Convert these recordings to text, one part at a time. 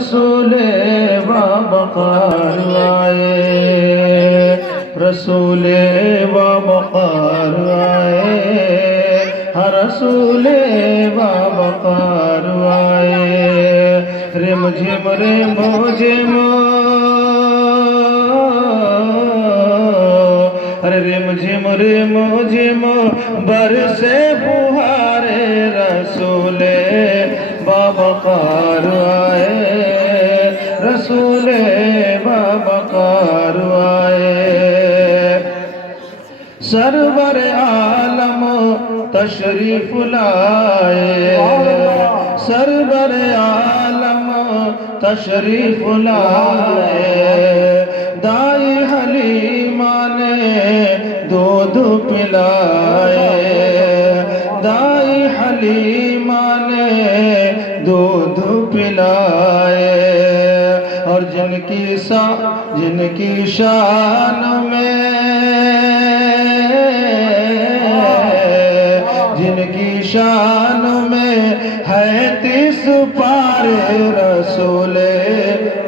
رسول وابقار آئے، رسول وابقار آئے، رسول وابقار آئے، رم جھم جھم رم جھم برسے بہار رسول وابقار آئے، رسول وابقار آئے، سرور عالم تشریف لائے، سرور عالم تشریف لائے، دائی حلیمہ نے دودھ پلائے، دائی حلیمہ نے دودھ پلائے، اور جن کی شان میں شان میں ہے 30 پار رسول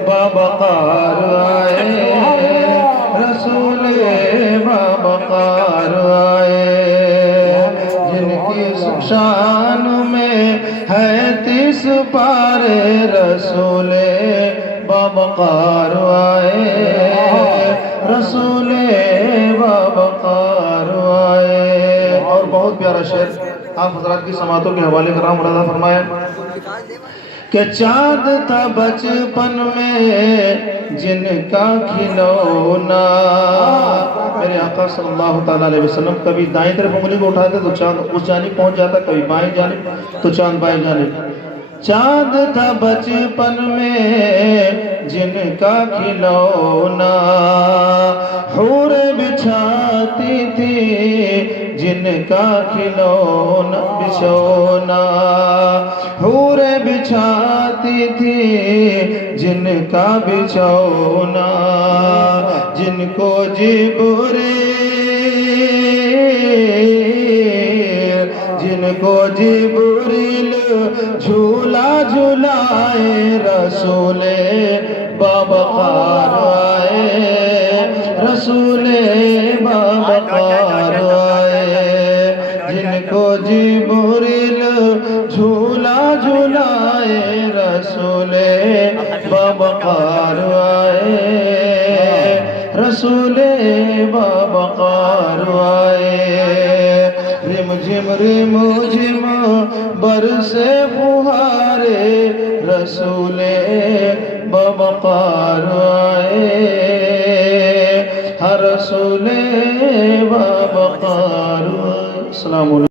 وابقار آئے، رسول وابقار آئے، جن کی شان میں ہے 30 پار رسول وابقار آئے، رسول وابقار آئے۔ اور بہت پیارا شعر آپ حضرات کی سماعتوں کے حوالے کرام ملاحظہ فرمائے کہ چاند تھا بچپن میں جن کا کھلونا، میرے آقا صلی اللہ تعالیٰ علیہ وسلم کبھی دائیں طرف انگلی کو اٹھاتے تو چاند اس جانب پہنچ جاتا، کبھی بائیں جانب تو چاند بائیں جانب۔ چاند تھا بچپن میں جن کا کھلونا، حور بچھاتی تھی جن کا کھلونا بچھونا، حور بچھاتی تھی جن کا بچھونا، جن کو جبریل جھولا جھولائے، رسول وابقار آئے، رسول وابقار آئے، جن کو جبریل جھولا جھولائے، رسول وابقار آئے، رسول وابقار آئے، رم جھم برسے بہار رسول وابقار آئے، رسول وابقار آئے۔ السلام علیکم۔